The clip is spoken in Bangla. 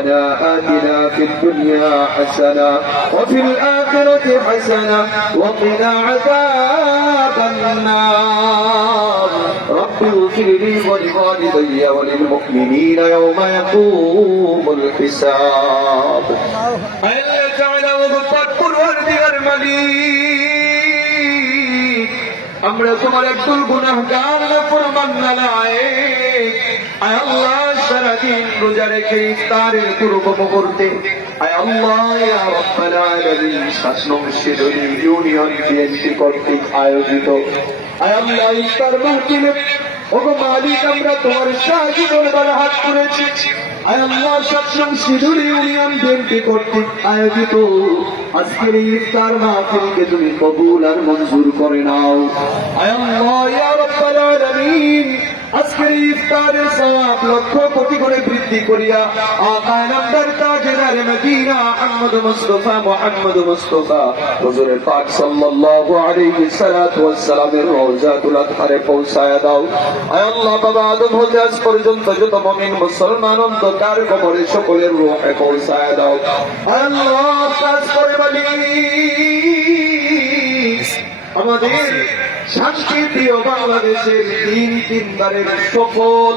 ربنا آتنا في الدنيا حسنة وفي الآخرة حسنة وقنا عذاب النار رب اغفر لي ولوالدي وللمؤمنين يوم يقوم الحساب الله تعالى وغفر পরওয়ারদিগার মালিক আমরা তোমার একদল গুনাহগার নাফরমান নালায়েক আয় আল্লাহ সারাদিন রোজা রেখে ইফতারের পূর্ব মুহূর্তে আয় আল্লাহ ইয়া রাব্বাল আলামিন শাসন শিরোলি ইউনিয়ন বিএনপি কর্তৃক আয়োজিত আয় আল্লাহ ইফতার মাহফিলে ওগো মালিক আমরা তোমার শাহী দরবারে হাত তুলেছি আয় আল্লাহ শাসন শিরোলি ইউনিয়ন বিএনপি কর্তৃক আয়োজিত আজকের ইফতার মাহফিলকে তুমি কবুল আর মঞ্জুর করে নাও আয় আল্লাহ ইয়া রাব্বাল আলামিন আজকের ইফতারের সওয়াব লক্ষ কোটি করে বৃদ্ধি করিয়া আকা নামদার তাজদার মদিনা মুহাম্মদ মুস্তাফা হুজুর পাক সাল্লাল্লাহু আলাইহি সাল্লাতু ওয়াস সালামের রওজাতুল আতহারে পৌঁছায়া দাও আয় আল্লাহ বাবা আদম হতে আজ পর্যন্ত যত মুমিন মুসলমান অন্তর কবরে সকলের রূহে পৌঁছায়া দাও আয় আল্লাহ কাজ করে বলি আমাদের শান্তি প্রিয় বাংলাদেশের তিন তিনবারের সফল